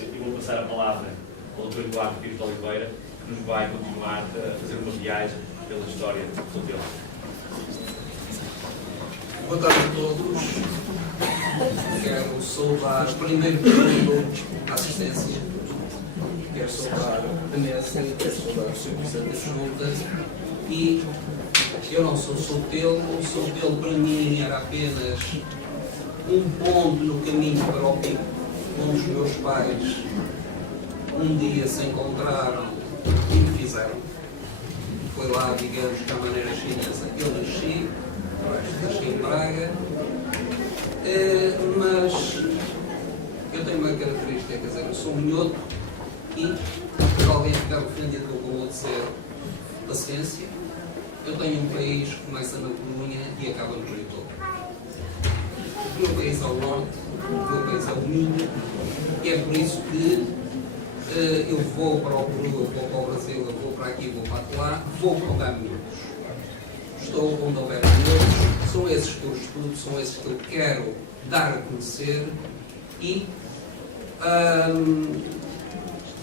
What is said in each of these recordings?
eu vou passar a palavra ao Dr. Eduardo Pires de Oliveira, que nos vai continuar a fazer uma viagem pela história do Sotelo. Boa tarde a todos. Quero saudar primeiro a assistência, quero saudar a mesa, quero saudar o Sr. Presidente da Junta. E eu não sou Sotelo, o Sotelo para mim era apenas um ponto no caminho para o pico, onde os meus pais um dia se encontraram e me fizeram. Foi lá, digamos, que à maneira chinesa eu nasci em Braga, mas eu tenho uma característica, quer dizer, eu sou minhoto e, se alguém ficar ofendido com o que eu vou dizer, paciência. Eu tenho um país que começa na Corunha e acaba no Rio Douro. O meu país é o norte, o meu país é o Minho, e é por isso que eu vou para o Peru, eu vou para o Brasil, eu vou para aqui, vou para lá, vou procurar minhocos. Estou onde houver minhocos, são esses que eu estudo, são esses que eu quero dar a conhecer e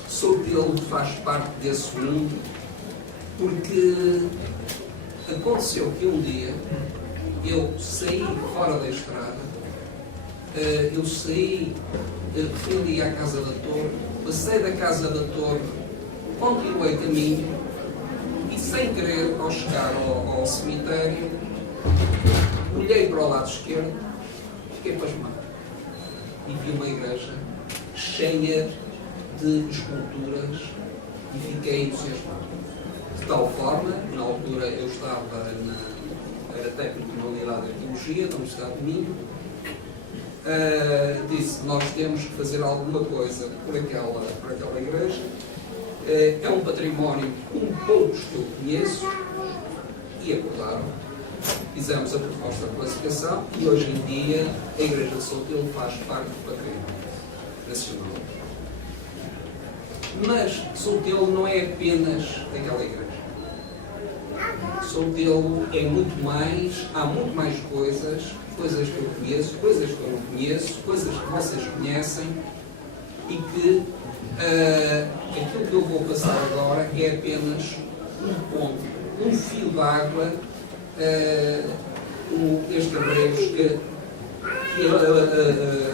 Sotelo faz parte desse mundo, porque aconteceu que um dia eu saí fora da estrada, eu saí, fui ali à Casa da Torre, passei da Casa da Torre, continuei caminho e sem querer, ao chegar ao cemitério, olhei para o lado esquerdo, fiquei pasmado e vi uma igreja cheia de esculturas e fiquei entusiasmado. De tal forma, na altura eu estava era técnico na unidade de arqueologia da Universidade de Minho, disse, nós temos que fazer alguma coisa por aquela igreja, é um património como poucos que eu conheço, e acordaram, fizemos a proposta de classificação e hoje em dia a Igreja de Sotelo faz parte do património nacional. Mas Sotelo não é apenas aquela igreja. Sotelo é muito mais, há muito mais coisas que eu conheço, coisas que eu não conheço, coisas que vocês conhecem e que aquilo que eu vou passar agora é apenas um ponto, um fio d'água, estes abreios que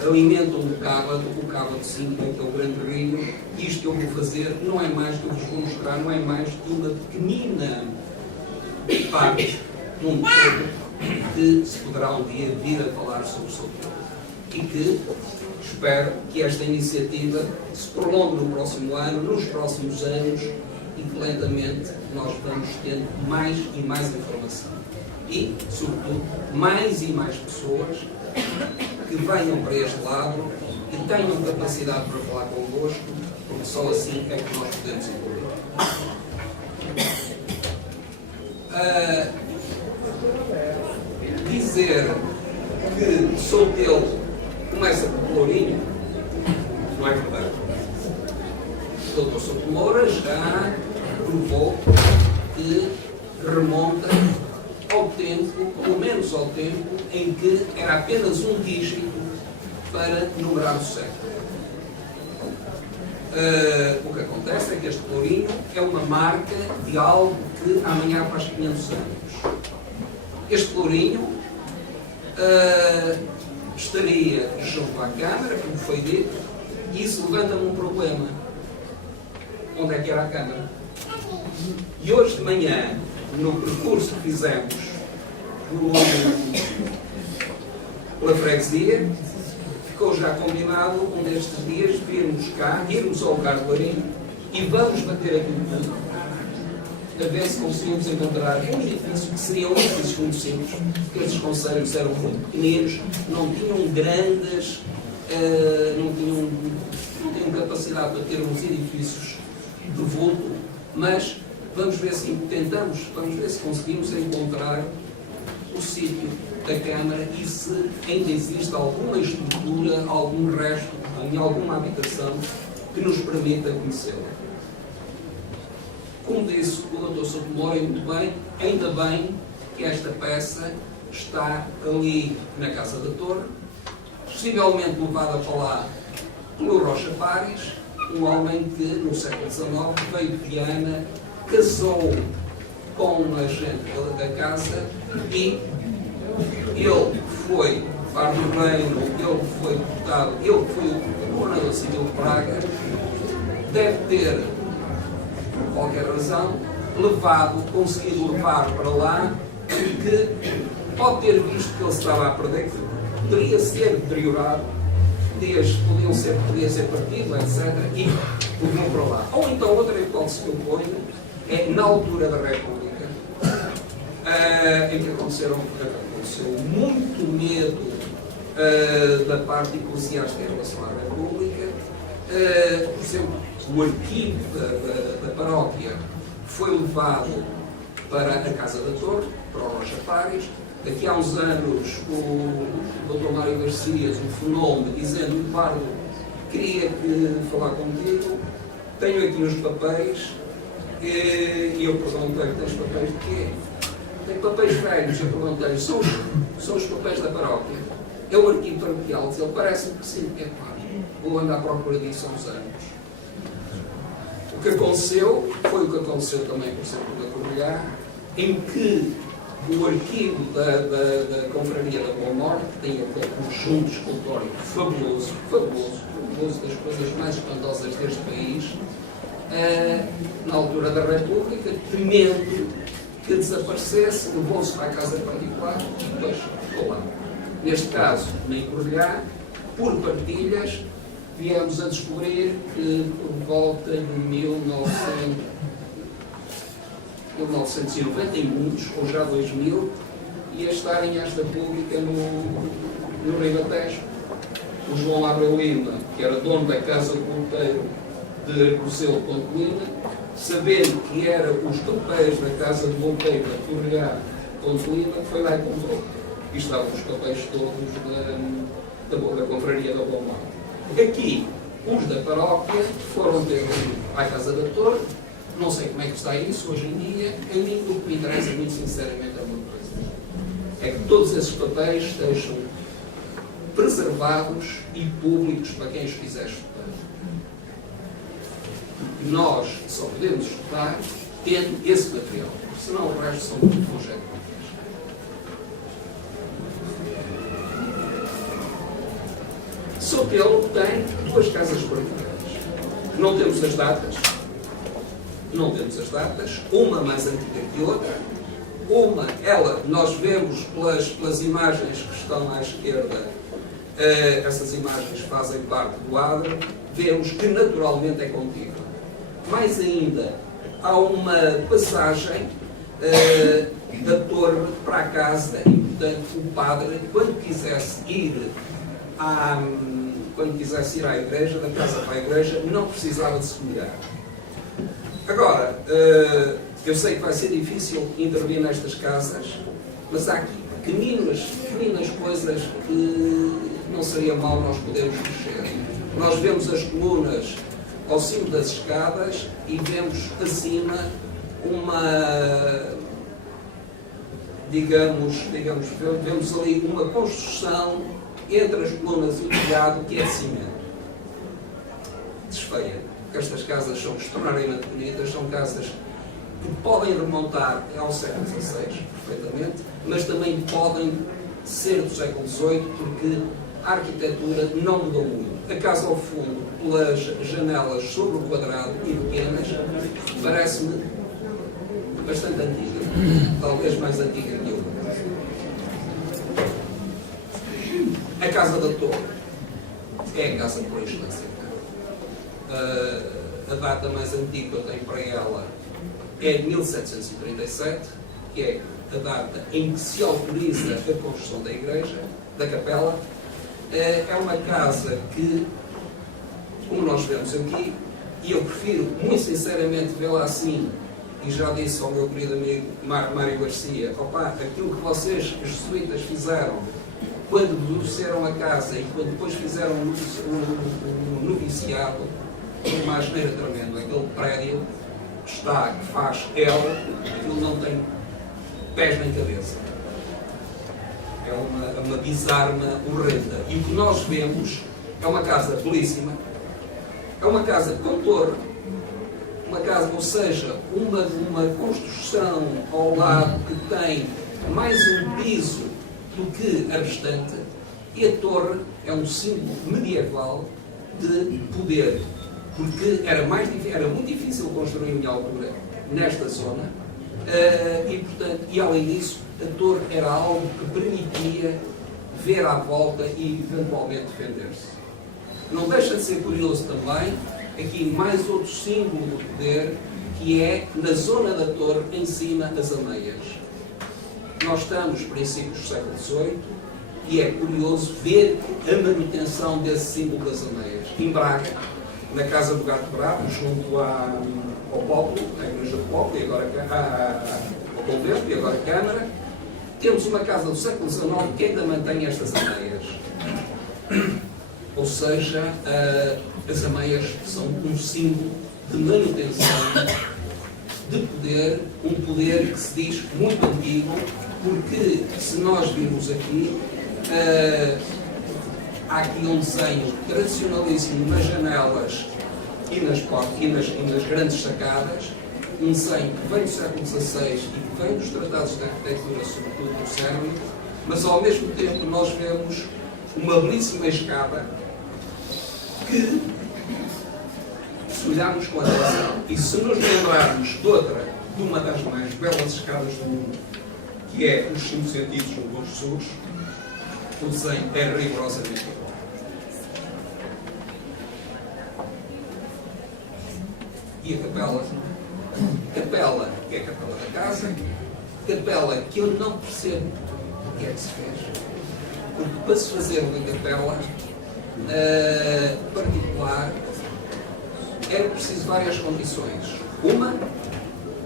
alimentam o Cava de Sintra, que é o grande rio. Isto que eu vou fazer não é mais que eu vos vou mostrar, não é mais que uma pequenina parte de um todo que se poderá um dia vir a falar sobre o Sotelo. E que espero que esta iniciativa se prolongue no próximo ano, nos próximos anos, e que lentamente nós vamos tendo mais e mais informação. E, sobretudo, mais e mais pessoas que venham para este lado e tenham capacidade para falar convosco, porque só assim é que nós podemos evoluir. Dizer que Sotelo começa por Pelourinho não é verdade. O Dr. Souto Moura já provou que remonta ao tempo, pelo menos ao tempo, em que era apenas um dígito para numerar o século. O que acontece é que este Pelourinho é uma marca de algo que amanhã faz 500 anos. Este Pelourinho estaria junto à Câmara, como foi dito, e isso levanta-me um problema. Onde é que era a Câmara? E hoje de manhã, no percurso que fizemos pela freguesia, ficou já combinado um destes dias virmos cá, irmos ao lugar do Lourinho e vamos bater aquilo tudo, a ver se conseguimos encontrar um edifício que seria um edifício muito simples, porque estes concelhos eram muito pequeninos, não tinham grandes, não tinham capacidade para ter uns edifícios de vulto, mas vamos ver se conseguimos encontrar o sítio da Câmara e se ainda existe alguma estrutura, algum resto, em alguma habitação que nos permita conhecê-la. Como disse o Dr. Souto Moura muito bem, ainda bem que esta peça está ali na Casa da Torre, possivelmente levada para lá pelo Rocha Pares, um homem que no século XIX veio de Viana, casou com uma gente da casa e ele foi para o reino, ele foi deputado, ele foi o governador civil de Braga, deve ter, por qualquer razão, conseguido levar para lá, que pode ter visto que ele estava a perder, que poderia ser deteriorado, podia ser partido, etc. E o vão para lá. Ou então, outra hipótese que eu ponho é, na altura da República, em que aconteceu muito medo da parte eclesiástica em relação à República. Por exemplo, o arquivo da paróquia foi levado para a Casa da Torre, para o Rocha Pares. Daqui a uns anos, o Dr. Mário Garcias, o fenômeno, dizendo: Eduardo, queria falar contigo, tenho aqui uns papéis. E eu perguntei: tens papéis de quê? Tenho papéis velhos. Eu perguntei: são os papéis da paróquia? É o arquivo paroquial. Ele: parece-me que sim. É claro, vou andar à procura disso há uns anos. O que aconteceu foi o que aconteceu também, por exemplo, na Covilhã, em que o arquivo da Confraria da Boa Morte, que tem aquele conjunto escultórico fabuloso, das coisas mais espantosas deste país, na altura da República, temendo que desaparecesse, levou-se para a casa particular e depois ficou lá. Neste caso, na Covilhã, por partilhas, viemos a descobrir que por volta de 1990, em muitos, ou já 2000, ia estar em esta pública no Ribatejo. O João Abreu Lima, que era dono da Casa do Ponteiro de Crucelo Ponte Lima, sabendo que eram os papéis da Casa do Ponteiro da Covilhã Ponte Lima, foi lá e comprou. E estavam os papéis todos da Confraria da Boa Morte. Aqui, os da paróquia foram ter à Casa da Torre. Não sei como é que está isso hoje em dia. A mim, o que me interessa, muito sinceramente, é uma coisa: é que todos esses papéis estejam preservados e públicos para quem os quiser estudar. Nós só podemos estudar tendo esse material, senão o resto são muito projetos. Sotelo tem duas casas particulares. Não temos as datas, uma mais antiga que outra. Nós vemos pelas imagens que estão à esquerda, essas imagens fazem parte do adro, vemos que naturalmente é contígua. Mais ainda, há uma passagem da torre para a casa e, portanto, o padre, quando quisesse ir à igreja, da casa para a igreja, não precisava de se molhar. Agora, eu sei que vai ser difícil intervir nestas casas, mas há aqui pequeninas coisas que não seria mal nós podermos mexer. Nós vemos as colunas ao cimo das escadas e vemos acima vemos ali uma construção entre as colunas e o telhado que é de cimento. Desfeia. Estas casas são extraordinariamente bonitas, são casas que podem remontar ao século XVI, perfeitamente, mas também podem ser do século XVIII, porque a arquitetura não mudou muito. A casa ao fundo, pelas janelas sobre o quadrado e pequenas, parece-me bastante antiga, talvez mais antiga que outra. A Casa da Torre é a casa por excelência. A data mais antiga que eu tenho para ela é de 1737, que é a data em que se autoriza a construção da igreja, da capela. É uma casa que, como nós vemos aqui, e eu prefiro muito sinceramente vê-la assim, e já disse ao meu querido amigo Mário Garcia: aquilo que vocês, os jesuítas, fizeram quando ofereceram a casa e quando depois fizeram o noviciado, uma asneira tremenda. Aquele prédio que faz aquilo não tem pés nem cabeça. É uma bizarra horrenda. E o que nós vemos É uma casa belíssima, é uma casa com torre, uma casa, ou seja, uma construção ao lado que tem mais um piso do que a restante, e a torre é um símbolo medieval de poder, porque era muito difícil construir em altura nesta zona, e além disso, a torre era algo que permitia ver à volta e eventualmente defender-se. Não deixa de ser curioso também, aqui mais outro símbolo do poder, que é na zona da torre, em cima, as ameias. Nós estamos princípios do século XVIII e é curioso ver a manutenção desse símbolo das ameias. Em Braga, na Casa do Gato Bravo, junto ao Pópulo, à Igreja do Pópulo, e agora ao Convento, e agora a Câmara, temos uma casa do século XIX que ainda mantém estas ameias. Ou seja, as ameias são um símbolo de manutenção de poder, um poder que se diz muito antigo, porque se nós virmos aqui, há aqui um desenho tradicionalíssimo nas janelas e nas portas e nas grandes sacadas, um desenho que vem do século XVI e que vem dos tratados de arquitetura, sobretudo do Cérvio, mas ao mesmo tempo nós vemos uma belíssima escada que, se olharmos com atenção e se nos lembrarmos de uma das mais belas escadas do mundo, que é os 5 sentidos no Bom Jesus, o desenho é rigorosamente igual. E a capela, que é a capela da casa, capela que eu não percebo o que é que se fez, porque para se fazer uma capela particular era preciso várias condições. Uma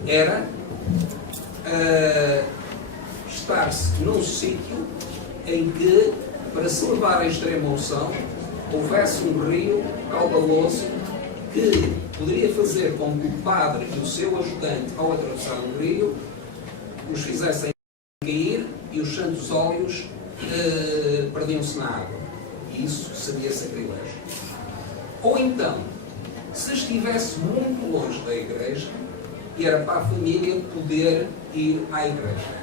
era estar-se num sítio em que, para se levar a extrema unção, houvesse um rio caudaloso que poderia fazer com que o padre e o seu ajudante, ao atravessar o rio, os fizessem cair e os santos óleos perdiam-se na água. E isso seria sacrilégio. Ou então, se estivesse muito longe da igreja, era para a família poder ir à igreja.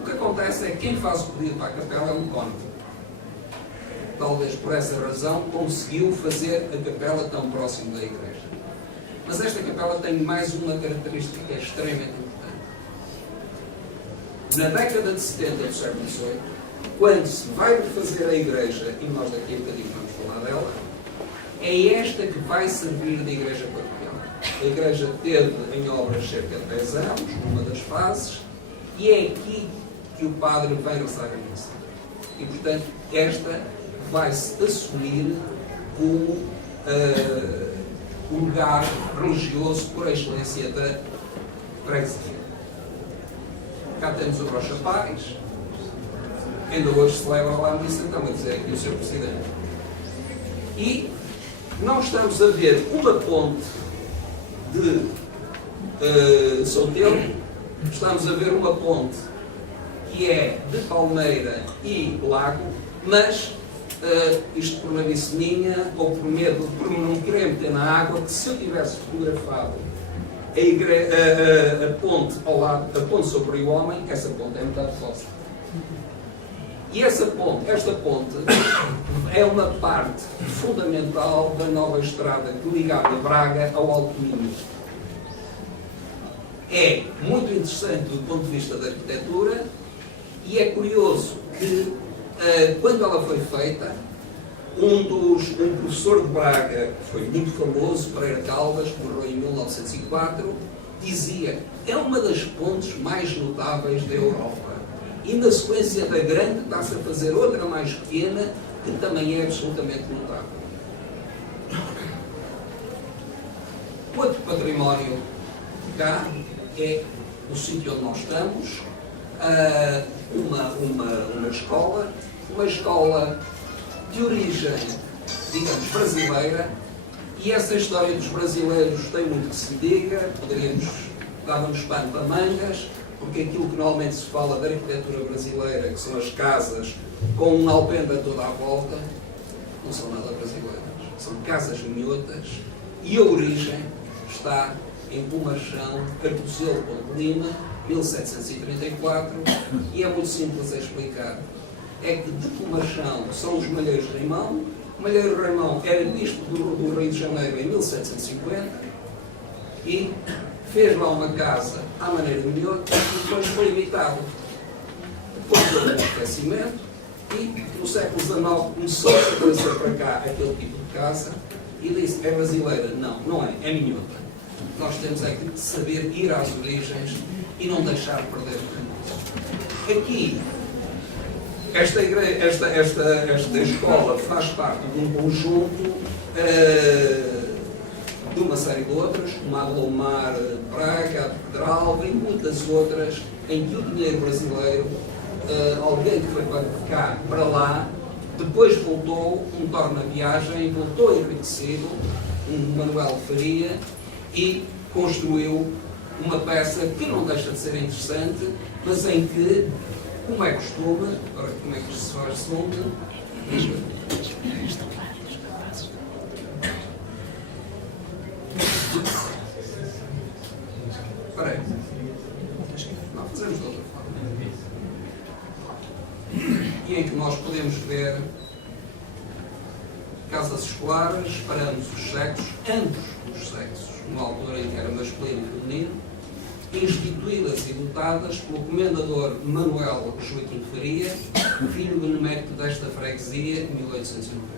O que acontece é que quem faz o pedido para a capela é um conde. Talvez por essa razão conseguiu fazer a capela tão próximo da igreja. Mas esta capela tem mais uma característica extremamente importante. Na década de 70 do século XVIII, quando se vai refazer a igreja, e nós daqui a bocadinho vamos falar dela, é esta que vai servir de igreja paroquial. A igreja teve em obras cerca de 10 anos, numa das fases, e é aqui que o padre vai rezar a missa. E, portanto, esta vai-se assumir como o lugar religioso por excelência da freguesia. Cá temos o Rocha Paz, ainda hoje celebra lá a missa, então, a dizer aqui o Sr. Presidente. E nós estamos a ver uma ponte de Sotelmo, estamos a ver uma ponte que é de palmeira e lago, mas isto por uma disse minha, ou por medo, por não querer meter na água, que se eu tivesse fotografado a ponte ao lado, a ponte sobre o Rio Homem, essa ponte é metade falsa. E esta ponte é uma parte fundamental da nova estrada que ligava Braga ao Alto Minho. É muito interessante do ponto de vista da arquitetura e é curioso que, quando ela foi feita, um professor de Braga, que foi muito famoso, Pereira Caldas, que morreu em 1904, dizia: é uma das pontes mais notáveis da Europa. E na sequência da grande está-se a fazer outra mais pequena, que também é absolutamente notável. Outro património cá é o sítio onde nós estamos, uma escola de origem, digamos, brasileira, e essa história dos brasileiros tem muito que se diga, dávamos pano para mangas, porque aquilo que normalmente se fala da arquitetura brasileira, que são as casas com uma alpenda toda à volta, não são nada brasileiras. São casas minhotas e a origem está em Pomachão, Arcozelo Ponte Lima, 1734, e é muito simples a explicar. É que de Pomachão são os Malheiros de Raimão. Malheiro Raimão era bispo do Rio de Janeiro em 1750 e fez lá uma casa à maneira de minhoto e depois foi imitado. Depois houve um esquecimento e no século XIX começou a trazer para cá aquele tipo de casa e disse: é brasileira? Não, não é, é minhota. Nós temos é que saber ir às origens e não deixar perder o caminho. Aqui, esta escola faz parte de um conjunto de uma série de outras, como a Aglomar Praga, a Pedral e muitas outras, em que o dinheiro brasileiro, alguém que foi para cá, para lá, depois voltou, um torna-viagem, voltou enriquecido, um Manuel Faria, e construiu uma peça que não deixa de ser interessante, mas em que, como é costume, ora, como é que se faz som? Espera aí. Não, fazemos de outra forma. E em que nós podemos ver casas escolares, separamos os sexos, ambos os sexos, numa altura em que era masculino e feminino, instituídas e dotadas pelo comendador Manuel Joaquim Faria, filho benemérito desta freguesia, em 1890.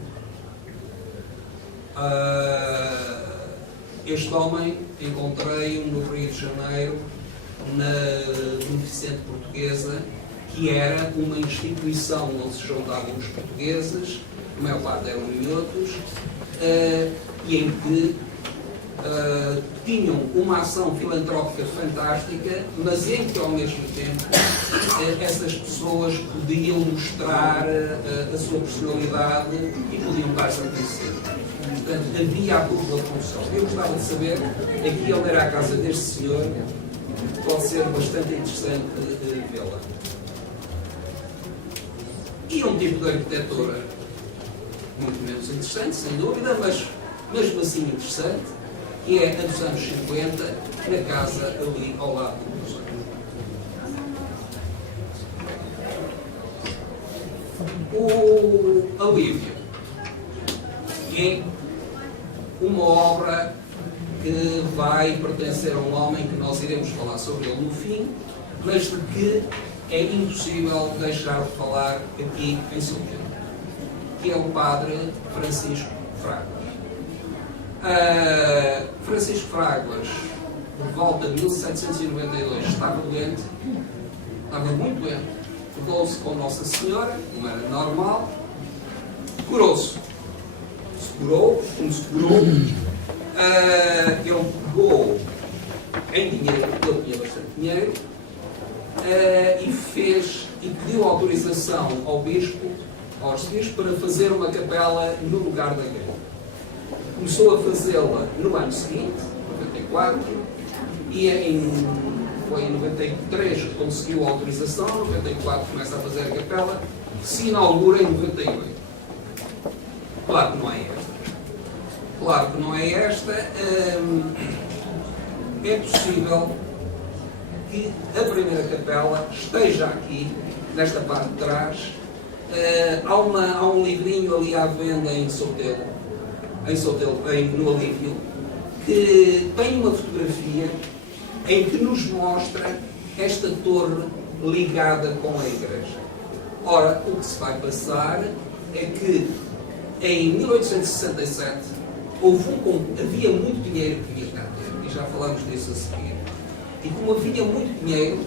Este homem encontrei-o no Rio de Janeiro, na Beneficente Portuguesa, que era uma instituição onde se juntavam os portugueses, a maior parte eram minhotos, e em que tinham uma ação filantrópica fantástica, mas em que ao mesmo tempo essas pessoas podiam mostrar a sua personalidade e podiam dar-se a conhecer. Portanto, havia a dupla função. Eu gostava de saber, aqui ao ir à casa deste senhor, pode ser bastante interessante vê-la. E um tipo de arquitetura muito menos interessante, sem dúvida, mas mesmo assim interessante, que é a dos anos 50, na casa ali ao lado do museu. O Alívio é uma obra que vai pertencer a um homem que nós iremos falar sobre ele no fim, mas de que é impossível deixar de falar aqui em São Pedro, que é o padre Francisco Fraguas. Francisco Fraguas, por volta de 1792, estava doente, estava muito doente, curou-se com Nossa Senhora, não era normal, curou-se. Se curou, como se curou, ele pegou em dinheiro, ele tinha bastante dinheiro, e pediu autorização ao bispo, ao arcebispo, para fazer uma capela no lugar da igreja. Começou a fazê-la no ano seguinte, 94, e foi em 93 que conseguiu a autorização, em 94 começa a fazer a capela, que se inaugura em 98. Claro que não é esta. Claro que não é esta. É possível que a primeira capela esteja aqui, nesta parte de trás. Há um livrinho ali à venda em Sotelo, no Alívio, que tem uma fotografia em que nos mostra esta torre ligada com a igreja. Ora, o que se vai passar é que em 1867 havia muito dinheiro que vinha cá ter, e já falamos disso a seguir. E como havia muito dinheiro,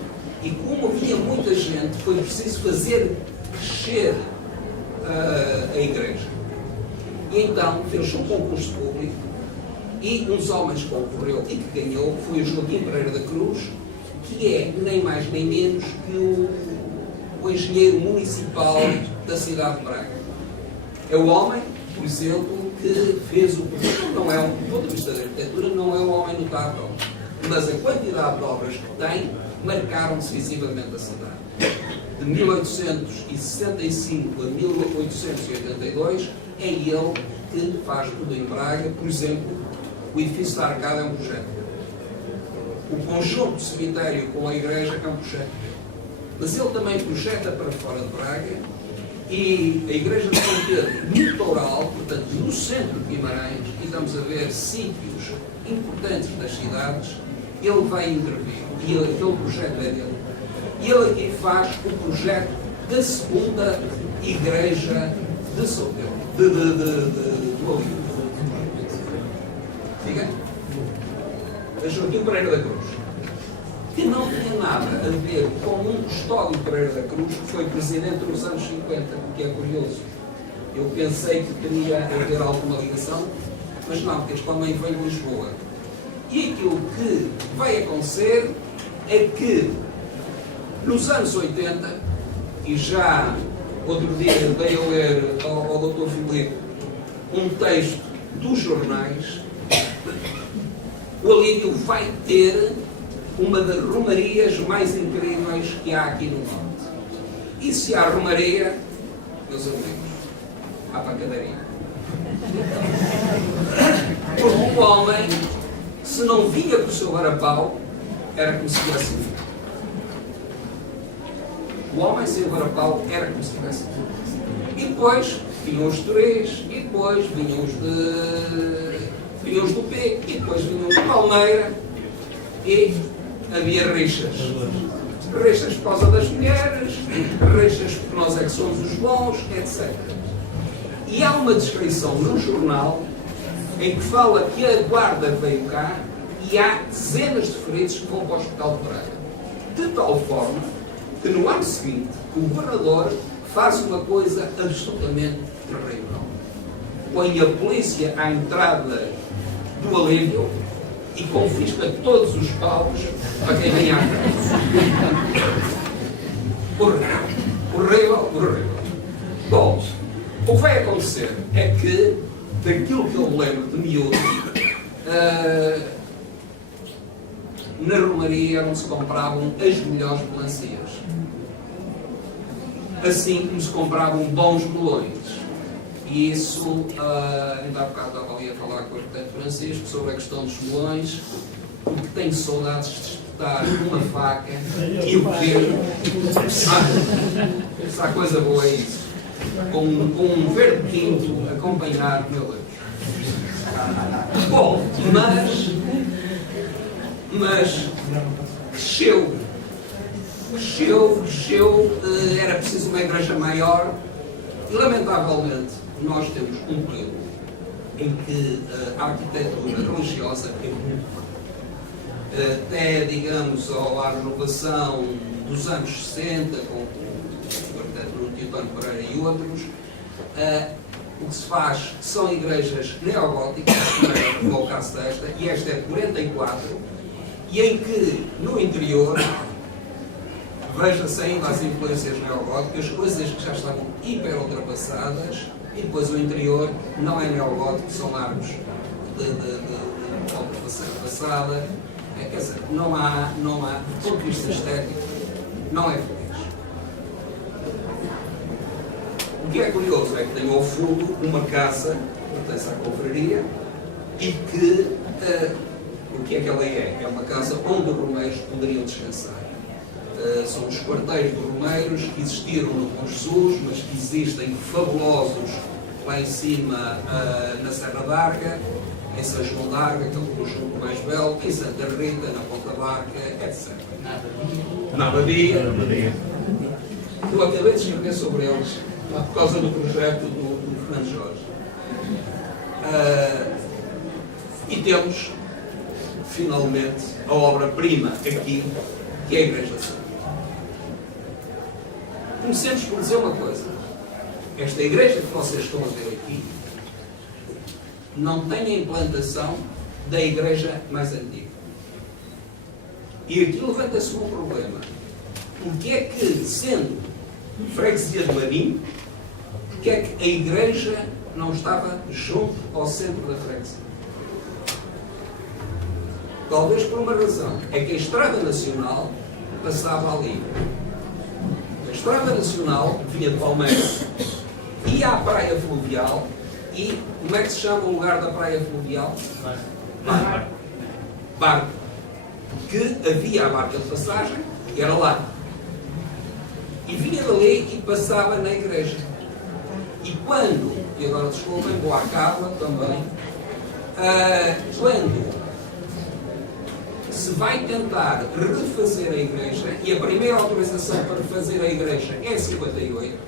e como havia muita gente, foi preciso fazer crescer a igreja. E então fez um concurso público e um dos homens que concorreu e que ganhou foi o Joaquim Pereira da Cruz, que é nem mais nem menos que o engenheiro municipal da cidade de Braga. É o homem, por exemplo, que fez o projeto. Não é, do ponto de vista da arquitetura, não é um homem notável, mas a quantidade de obras que tem marcaram decisivamente a cidade. De 1865 a 1882 é ele que faz tudo em Braga. Por exemplo, o edifício da Arcada é um projeto. O conjunto do cemitério com a igreja é um projeto. Mas ele também projeta para fora de Braga, e a igreja de São Pedro, no Toural, portanto, no centro de Guimarães, e estamos a ver sítios importantes das cidades, ele vai intervir. E aquele projeto é dele. E ele aqui faz o projeto da segunda igreja de São Pedro, do Olivo. Diga? Da Joaquim Pereira da Cruz. Que não tinha nada a ver com um Custódio Pereira da Cruz, que foi presidente nos anos 50, o que é curioso. Eu pensei que teria a haver alguma ligação, mas não, porque este homem veio de Lisboa. E aquilo que vai acontecer é que, nos anos 80, e já outro dia dei a ler ao Dr. Filipe um texto dos jornais, o Alívio vai ter uma das romarias mais incríveis que há aqui no Norte. E se há romaria, meus amigos, há pancadaria. Porque o homem, se não vinha com o seu varapau, era como se tivesse vindo. O homem sem o varapau era como se tivesse vindo. E depois vinham os três, e depois vinham os do P, e depois vinham os de Palmeira, e havia rixas. Rixas por causa das mulheres, rixas porque nós é que somos os bons, etc. E há uma descrição no jornal em que fala que a guarda veio cá e há dezenas de feridos que vão para o Hospital de Braga. De tal forma que no ano seguinte o governador faz uma coisa absolutamente terrível. Põe a polícia à entrada do Alívio e confisca todos os paus para quem vem à casa. Horrível, horrível. Bom, o que vai acontecer é que, daquilo que eu me lembro de miúdo, na romaria não se compravam as melhores melancias. Assim como se compravam bons melões. E isso, ainda há bocado estava ali a falar com o arquiteto Francisco sobre a questão dos melões, porque tenho saudades de espetar uma faca e o queijo. Essa coisa boa é isso. Com um verde tinto acompanhar, meu Deus. Bom, mas cresceu, era preciso uma igreja maior e, lamentavelmente, nós temos um período em que a arquitetura religiosa é muito forte. Até, digamos, à renovação dos anos 60, com o arquiteto António Pereira e outros, o que se faz são igrejas neogóticas, como é o caso desta, e esta é de 44, e em que, no interior, veja-se ainda as influências neogóticas, coisas que já estavam hiper ultrapassadas, e depois o interior não é neogótico, são largos de ultrapassar passada. Quer dizer, não há, do ponto de vista estético, não é feliz. O que é curioso é que tem ao fundo uma casa que pertence à confraria e que, o que é que ela é? É uma casa onde os romeiros poderiam descansar. São os quartéis de romeiros que existiram no Bom Jesus, mas que existem fabulosos lá em cima na Serra d'Arga, em São João d'Arga, que é o conjunto mais belo, em Santa Rita, na Ponta Barca, etc. Nada havia. Eu acabei de escrever sobre eles por causa do projeto do Fernando Jorge. E temos, finalmente, a obra-prima aqui, que é a Igreja de São. Comecemos por dizer uma coisa. Esta igreja que vocês estão a ver aqui não tem a implantação da igreja mais antiga. E aqui levanta-se um problema. Porque é que, sendo freguesia de Marinho, porque é que a igreja não estava junto ao centro da freguesia? Talvez por uma razão. É que a Estrada Nacional passava ali. A Estrada Nacional vinha de Palmeiras, ia à praia fluvial E como é que se chama o lugar da praia fluvial? Barco. Barco. Que havia a barca de passagem, que era lá. E vinha dali e passava na igreja. E quando, e agora desculpem, vou à cábula também, quando se vai tentar refazer a igreja, e a primeira autorização para refazer a igreja é 58,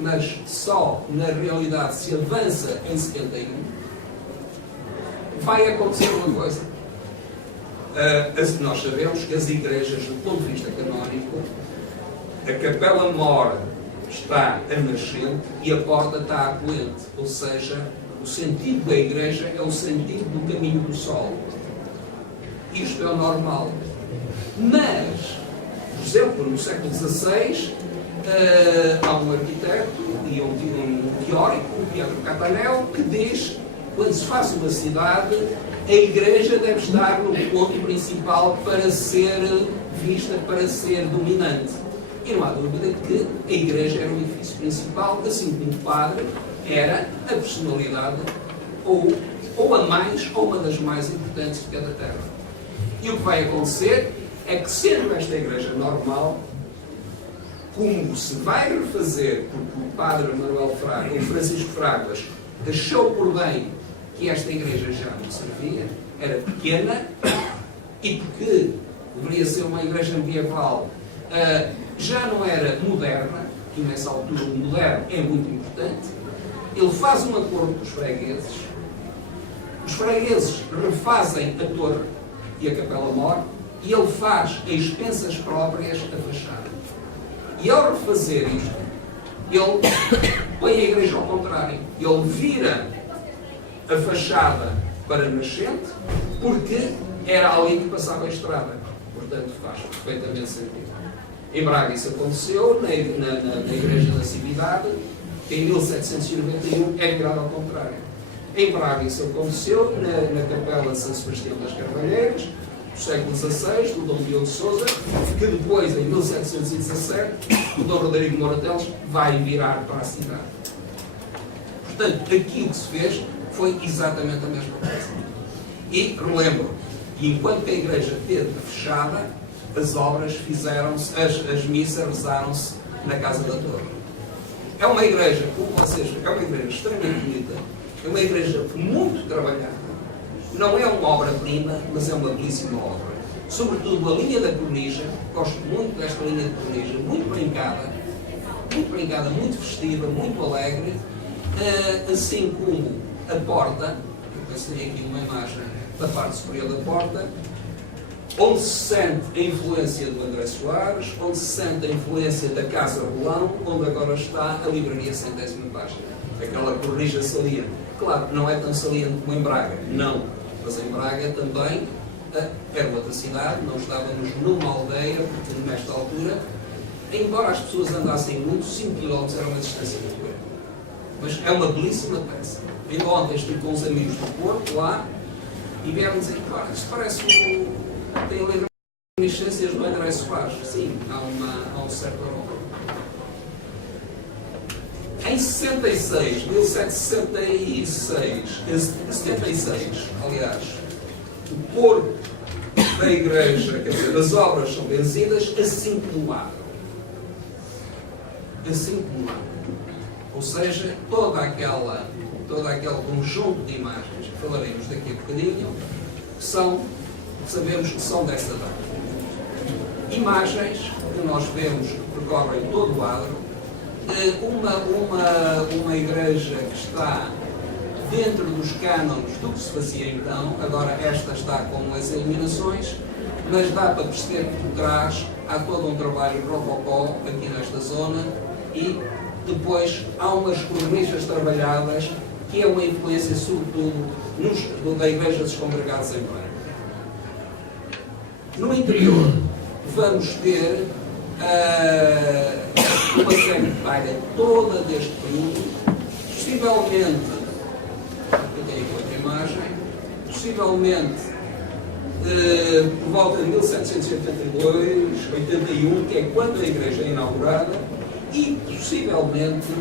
mas só na realidade se avança em 71, vai acontecer uma coisa. Nós sabemos que as igrejas, do ponto de vista canónico, a capela mor está a nascente e a porta está a poente, ou seja, o sentido da igreja é o sentido do caminho do sol. Isto é o normal. Mas, por exemplo, no século XVI, há um arquiteto e um teórico, Pietro Catanel, que diz: quando se faz uma cidade, a igreja deve estar no ponto principal para ser vista, para ser dominante. E não há dúvida que a igreja era o edifício principal, assim como o padre era a personalidade, ou a mais, ou uma das mais importantes de cada terra. E o que vai acontecer é que, sendo esta igreja normal, como se vai refazer, porque o padre Manuel Fraga, o Francisco Fragas, achou por bem que esta igreja já não servia, era pequena, e porque deveria ser uma igreja medieval, já não era moderna, e nessa altura o moderno é muito importante. Ele faz um acordo com os fregueses refazem a torre e a capela mor, e ele faz a expensas próprias a fachada. E ao refazer isto, ele põe a igreja ao contrário. Ele vira a fachada para nascente, porque era ali que passava a estrada. Portanto, faz perfeitamente sentido. Em Braga isso aconteceu, na Igreja da Cividade, que em 1791 é virado ao contrário. Em Braga isso aconteceu, na Capela de São Sebastião das Carvalheiras, do século XVI, do Dom Diogo de Sousa, que depois, em 1717, o Dom Rodrigo Morateles vai virar para a cidade. Portanto, aqui o que se fez foi exatamente a mesma coisa. E, relembro, enquanto a igreja esteve fechada, as obras fizeram-se, as missas rezaram-se na Casa da Torre. É uma igreja, como vocês veem, é uma igreja extremamente bonita, é uma igreja muito trabalhada. Não é uma obra-prima, mas é uma belíssima obra. Sobretudo a linha da cornija, gosto muito desta linha de cornija, muito brincada, muito festiva, muito alegre, assim como a porta, eu pensei aqui uma imagem da parte superior da porta, onde se sente a influência do André Soares, onde se sente a influência da Casa Rolão, onde agora está a livraria Centésima Página. Aquela cornija saliente. Claro, não é tão saliente como em Braga, não. Mas em Braga também era outra cidade, não estávamos numa aldeia, porque nesta altura, embora as pessoas andassem muito, 5 km era uma distância muito grande. Mas é uma belíssima peça. Ainda ontem estive com uns amigos do Porto, lá, e vieram dizer: isto parece tem reminiscências do André Soares. Sim, há um certo amor. Em 76, aliás, o corpo da igreja, quer dizer, as obras são vencidas, assim como o Ou seja, todo aquele conjunto de imagens que falaremos daqui a bocadinho, sabemos que são dessa data. Imagens que nós vemos que percorrem todo o adro, uma igreja que está dentro dos cânones do que se fazia então. Agora esta está com as iluminações, mas dá para perceber que por trás há todo um trabalho rococó aqui nesta zona, e depois há umas cornichas trabalhadas, que é uma influência sobretudo da Igreja dos Congregados em Braga. No interior vamos ter uma secretária toda deste período, possivelmente, eu tenho aqui outra imagem, possivelmente por volta de 1782, 81, que é quando a igreja é inaugurada, e possivelmente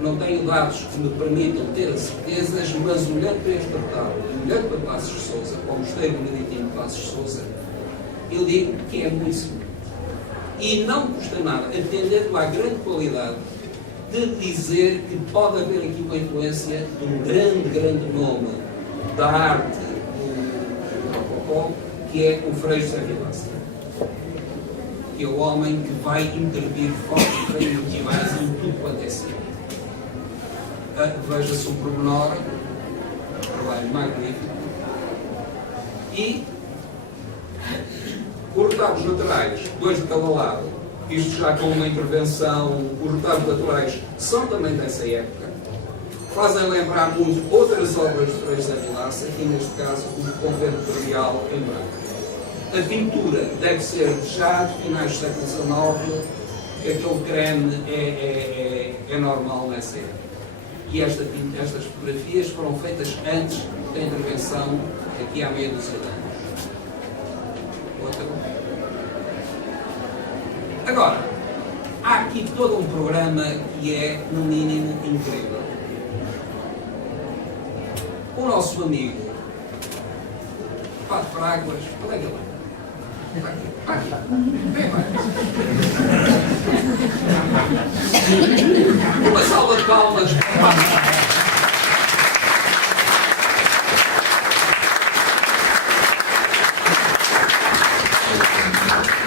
não tenho dados que me permitam ter as certezas, mas olhando para este tratado, olhando para Passos de Sousa, para o Mosteiro Beneditino de Passos de Sousa, eu digo que é muito seguro. E não custa nada, atendendo à grande qualidade, de dizer que pode haver aqui uma influência de um grande nome da arte do Rococó, que é o Frei José Vilaça, que é o homem que vai intervir fortemente mais em tudo quanto é ciência. Veja-se um pormenor, um trabalho magnífico, e os retalhos laterais, 2 de cada lado, isto já com uma intervenção, os retalhos laterais são também dessa época, fazem lembrar muito outras obras de Frei José Vilaça, e neste caso o Convento Cardeal em branco. A pintura deve ser já de finais do século XIX, que aquele creme é normal nessa época. E estas fotografias foram feitas antes da intervenção, aqui há meia dúzia de anos. Agora, há aqui todo um programa que é, no mínimo, incrível. O nosso amigo Padre Fraguas, onde é que ele é? Uma salva de palmas.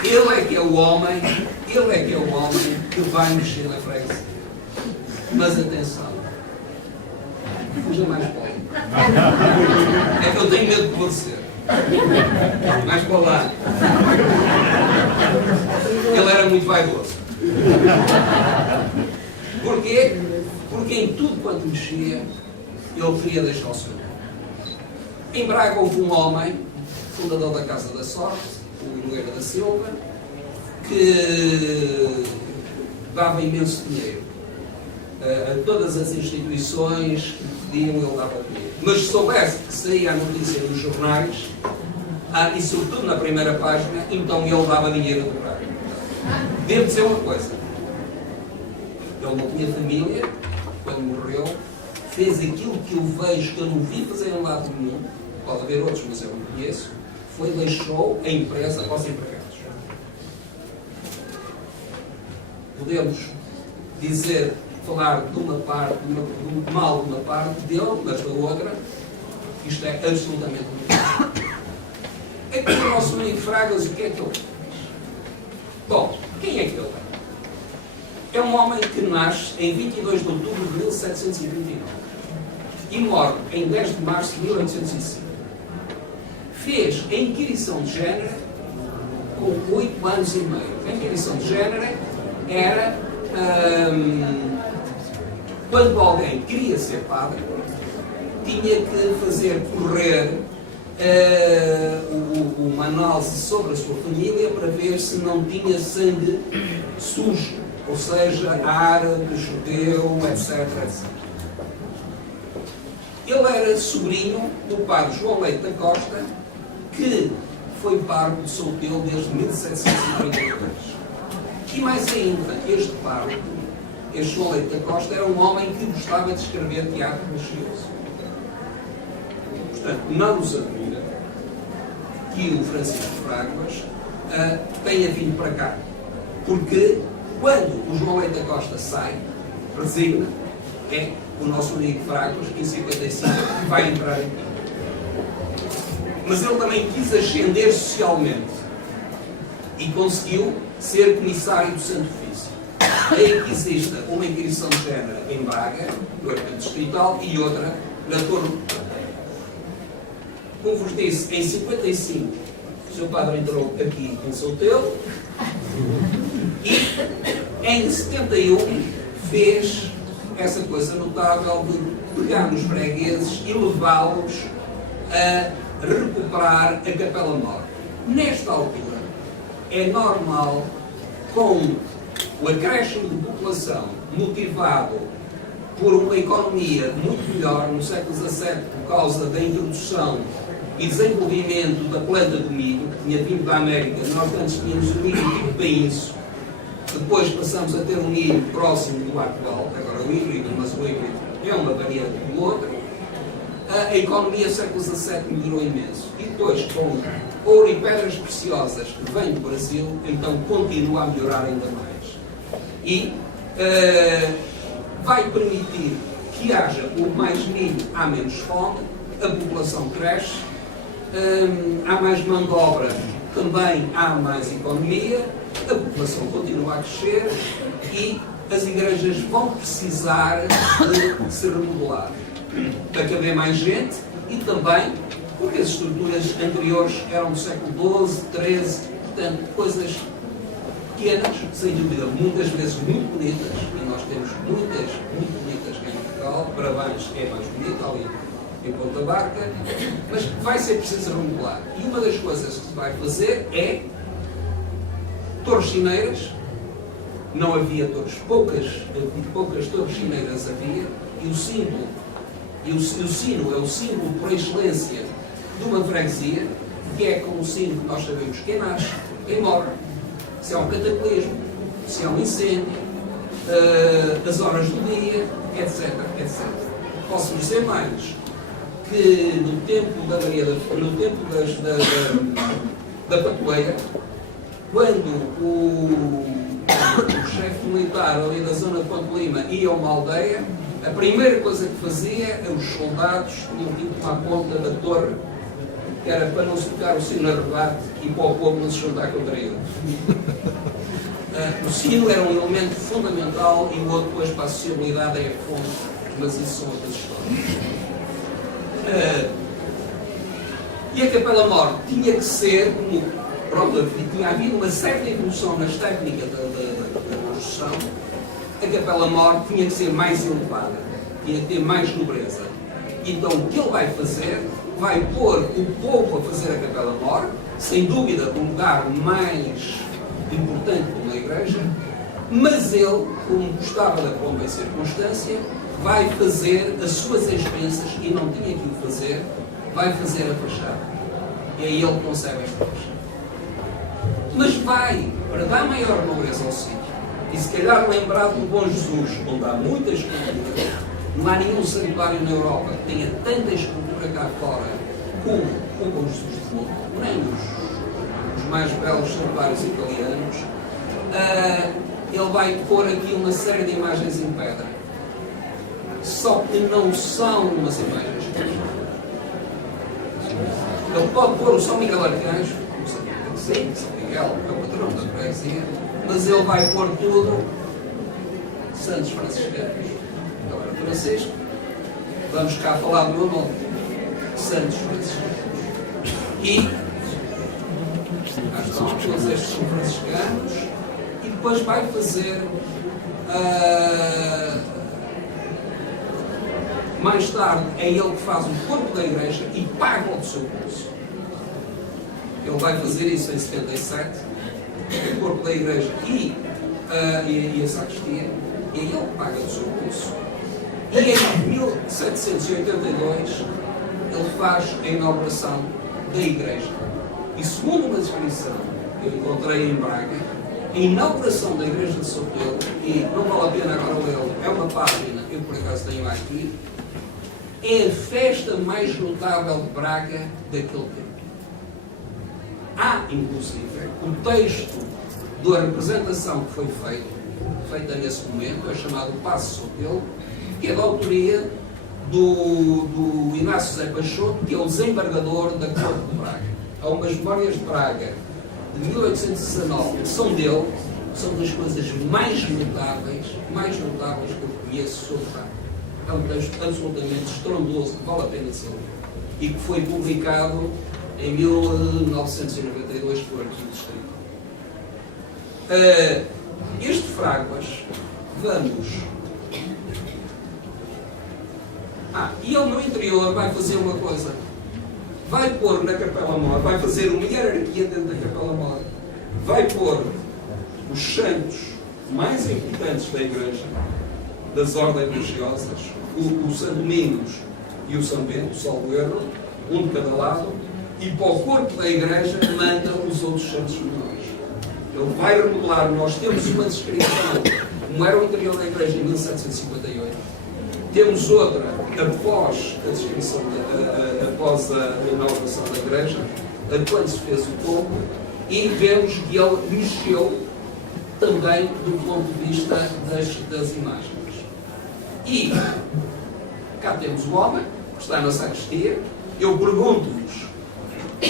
Ele é que é o homem que vai mexer na freguesia. Mas atenção, fuja mais para lá. É que eu tenho medo de você. Mais para lá. Ele era muito vaidoso. Porquê? Porque em tudo quanto mexia, ele queria deixar o seu nome. Em Braga houve um homem, fundador da Casa da Sorte, o Nogueira da Silva, que dava imenso dinheiro a todas as instituições que pediam, ele dava dinheiro. Mas se soubesse que saía a notícia nos jornais, e sobretudo na primeira página, então ele dava dinheiro a dobrar. Devo dizer uma coisa, ele não tinha família, quando morreu, fez aquilo que eu vejo, que eu não vi fazer em lado nenhum, pode haver outros, mas eu não conheço, deixou a empresa aos empregados. Podemos dizer, falar de uma parte, mal de uma parte dele, mas da outra, isto é absolutamente muito. Aqui o nosso amigo Fragas, o que é que ele fez? Bom, quem é que ele é? É um homem que nasce em 22 de outubro de 1729 e morre em 10 de março de 1805. Fez a inquirição de género com 8 anos e meio. A inquirição de género era quando alguém queria ser padre, tinha que fazer correr uma análise sobre a sua família para ver se não tinha sangue sujo, ou seja, árabe, judeu, etc. Ele era sobrinho do padre João Leite da Costa, que foi pároco de Soutelo desde 1732. E mais ainda, este pároco, este João Leite da Costa, era um homem que gostava de escrever teatro religioso. Portanto, não nos admira que o Francisco Fraguas tenha vindo para cá. Porque quando o João Leite da Costa sai, resigna, é o nosso amigo Fraguas, em 55, que vai entrar aqui. Mas ele também quis ascender socialmente e conseguiu ser comissário do Santo Ofício. Daí que existe uma inquirição de género em Braga, no Arquivo Distrital, e outra na Torre. Como vos disse, em 55 o seu padre entrou aqui em Soutelo e em 71 fez essa coisa notável de pegar nos fregueses e levá-los a recuperar a Capela Mor. Nesta altura, é normal, com o acréscimo de população motivado por uma economia muito melhor no século XVII, por causa da introdução e desenvolvimento da planta do milho, que tinha vindo da América. Nós antes tínhamos o milho tipo painço, depois passamos a ter um milho próximo do atual, agora o híbrido, mas o híbrido é uma variante do outro. A economia do século XVII melhorou imenso. E depois, com ouro e pedras preciosas que vêm do Brasil, então continua a melhorar ainda mais. E vai permitir que haja, por mais milho, há menos fome, a população cresce, há mais mão de obra, também há mais economia, a população continua a crescer e as igrejas vão precisar de se remodelar para caber mais gente e também porque as estruturas anteriores eram do século XII, XIII, portanto, coisas pequenas, sem dúvida, muitas vezes muito bonitas, e nós temos muitas, muito bonitas cá em Portugal. Parabéns, é mais bonito ali em Ponta Barca, mas vai ser preciso remodelar. E uma das coisas que se vai fazer é torres chineiras. Não havia torres, poucas torres chineiras havia, e o símbolo, o sino é o símbolo por excelência de uma freguesia, que é como o sino que nós sabemos quem nasce, quem morre, se há um cataclismo, se há um incêndio, as horas do dia, etc, etc. Posso dizer mais, que no tempo da Maria no tempo da Patoeira, quando o chefe militar ali da zona de Ponte Lima ia a uma aldeia, a primeira coisa que fazia, os soldados tinham que ir para a ponta da torre, que era para não se tocar o sino a rebate e para o povo não se juntar contra ele. O sino era um elemento fundamental e o outro depois para a sociabilidade é a fonte, mas isso são outras histórias. E a Capela Mor tinha que ser, como pronto, tinha havido uma certa evolução nas técnicas da construção, a Capela Mor tinha que ser mais elevada, tinha que ter mais nobreza. Então o que ele vai fazer, vai pôr o povo a fazer a Capela Mor, sem dúvida um lugar mais importante como a igreja, mas ele, como gostava da pompa e circunstância, vai fazer as suas expensas e não tinha que o fazer, vai fazer a fachada. E aí ele concebe esta fachada. Mas vai, para dar maior nobreza ao sítio, e se calhar lembrado do Bom Jesus, onde há muitas esculturas, não há nenhum santuário na Europa que tenha tanta escultura cá fora como o Bom Jesus de Monte, nem os mais belos santuários italianos. Ele vai pôr aqui uma série de imagens em pedra, só que não são umas imagens. Ele pode pôr o São Miguel Arcanjo, sim, São Miguel é o patrão da freguesia, mas ele vai pôr tudo santos franciscanos. Agora, Francisco, vamos cá falar do meu nome, santos franciscanos. E cá estão todos estes são franciscanos, e depois vai fazer mais tarde é ele que faz o corpo da igreja e paga-o do seu bolso. Ele vai fazer isso em 77, o corpo da igreja e a sacristia, e é ele que paga do seu bolso. E em 1782 ele faz a inauguração da igreja. E segundo uma descrição que eu encontrei em Braga, a inauguração da igreja de São Pedro, e não vale a pena agora lê-lo, é uma página que eu por acaso tenho aqui, é a festa mais notável de Braga daquele tempo. Há, inclusive, o texto da representação que foi feita nesse momento, é chamado Passo Sotelo, que é da autoria do Inácio Zé Peixoto, que é o desembargador da Corte de Braga. Há umas memórias de Braga de 1819 que são dele, são das coisas mais notáveis que eu conheço sobre Braga. É um texto absolutamente estrondoso, que vale a pena ser lido, e que foi publicado em 1992 por Arquivo Distrital. Este Fráguas, vamos... e ele no interior vai fazer uma coisa. Vai pôr na Capela Mor, vai fazer uma hierarquia dentro da Capela Mor. Vai pôr os santos mais importantes da Igreja, das ordens religiosas, o São Domingos e o São Bento, salvo erro, um de cada lado, e para o corpo da Igreja mandam os outros santos menores. Ele vai remodelar, nós temos uma descrição como era o interior da igreja em 1758. Temos outra após a descrição, após a inauguração da igreja, quando se fez o topo, e vemos que ele mexeu também do ponto de vista das imagens. E cá temos o homem, que está na sacristia. Eu pergunto-vos,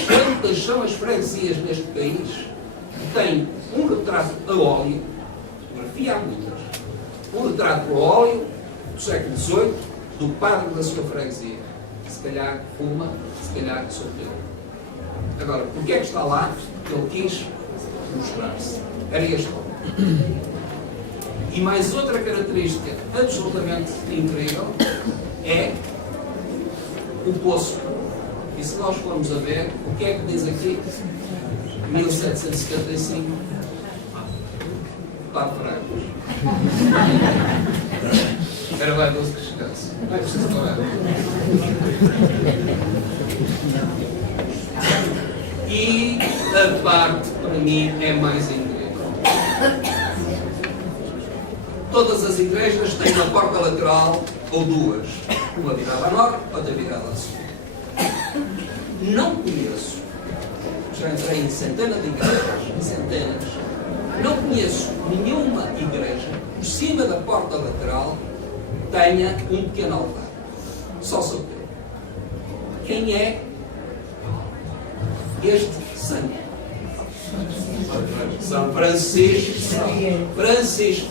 quantas são as freguesias neste país que têm um retrato a óleo, fotografia há muitas, um retrato a óleo do século XVIII, do padre da sua freguesia? Se calhar uma, se calhar solteiro. Agora, porque é que está lá? Porque ele quis mostrar-se. Era este homem. E mais outra característica absolutamente incrível é o poço. E se nós formos a ver, o que é que diz aqui? 1775, Padre Fragos. Era bem doce que chegasse. Não é preciso falar. E a parte, para mim, é mais incrível. Todas as igrejas têm uma porta lateral ou duas, uma virada a norte, outra virada a sul. Não conheço, já entrei em centenas de igrejas, centenas, não conheço nenhuma igreja por cima da porta lateral tenha um pequeno altar. Só solteiro. Quem é este santo? São Francisco. São Francisco.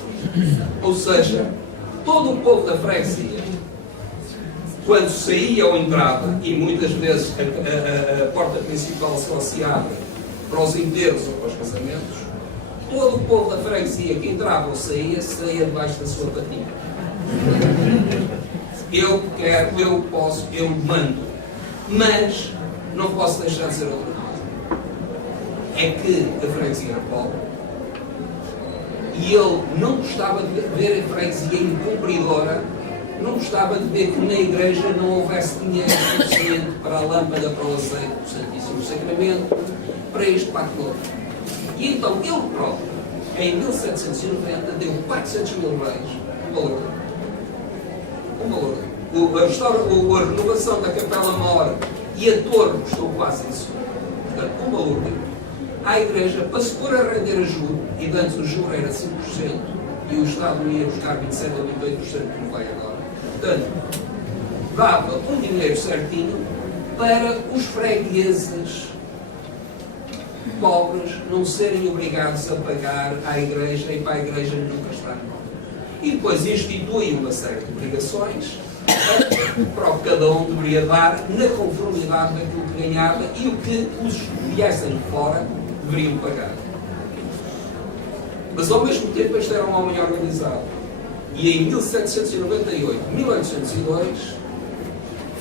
Ou seja, todo o povo da freguesia, quando saía ou entrava, e muitas vezes a porta principal só se abre para os enterros ou para os casamentos, todo o povo da freguesia que entrava ou saía debaixo da sua patinha. Eu quero, eu posso, eu mando, mas não posso deixar de ser outra coisa. É que a freguesia era pobre e ele não gostava de ver a freguesia incumpridora, não gostava de ver que na igreja não houvesse dinheiro suficiente para a lâmpada, para o azeite do Santíssimo Sacramento, para isto, para aquilo. E então ele próprio, em 1790, deu 400 mil reais, um valor. A renovação da Capela Maior e a torre custou quase isso. Portanto, um valor à igreja para se pôr a render a juro, e antes o juro era 5%, e o Estado ia buscar 27 ou 28%, como vai agora. Portanto, dava um dinheiro certinho para os fregueses pobres não serem obrigados a pagar à igreja e para a igreja nunca estar em mal. E depois institui uma série de obrigações para o que cada um deveria dar na conformidade daquilo que ganhava e o que os que viessem de fora deveriam pagar. Mas ao mesmo tempo este era um homem organizado. E em 1798, 1802,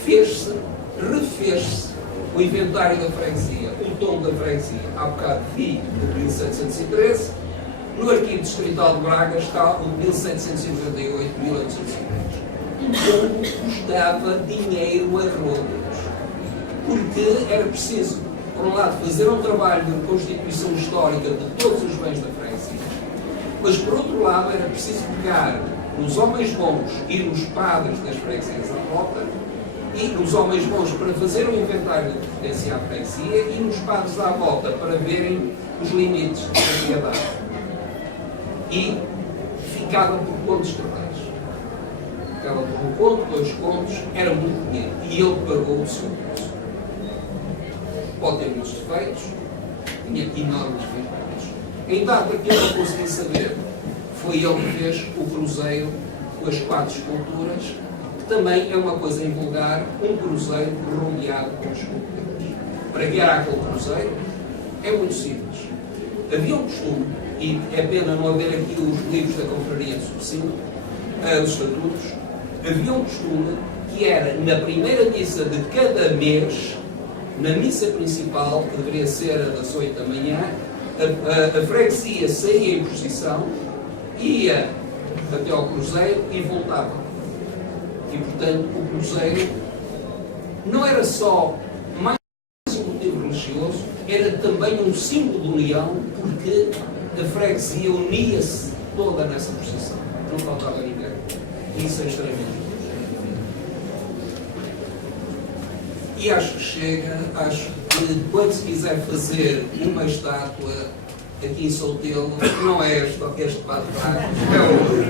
refez-se o inventário da freguesia, o tom da freguesia. Há bocado vi o 1713, no arquivo distrital de Braga está o 1798, 1803. Como custava dinheiro a rodos. Porque era preciso, por um lado, fazer um trabalho de constituição histórica de todos os bens da freguesia, mas por outro lado era preciso pegar nos homens bons e nos padres das freguesias à volta, e nos homens bons para fazer o inventário de pertença à freguesia e nos padres à volta para verem os limites da propriedade. E ficava por contos totais. Ficava por um conto, 2 contos, era muito dinheiro. E ele pagou o seu preço. Pode ter muitos defeitos, tinha enormes virtudes. Em data que eu não consegui saber, foi ele que fez o cruzeiro com as 4 esculturas, que também é uma coisa invulgar, um cruzeiro rodeado com esculturas. Para guiar aquele cruzeiro é muito simples. Havia um costume, e é pena não haver aqui os livros da confraria suficiente, os estatutos, havia um costume que era na primeira missa de cada mês, na missa principal, que deveria ser a das 8 da manhã, a freguesia saía em procissão, ia até ao cruzeiro e voltava. E, portanto, o cruzeiro não era só mais um motivo religioso, era também um símbolo de união, porque a freguesia unia-se toda nessa procissão. Não faltava ninguém. Isso é extremamente bom. E acho que chega, acho que quando se quiser fazer uma estátua aqui em Soutelo, não é este para trás, é outro.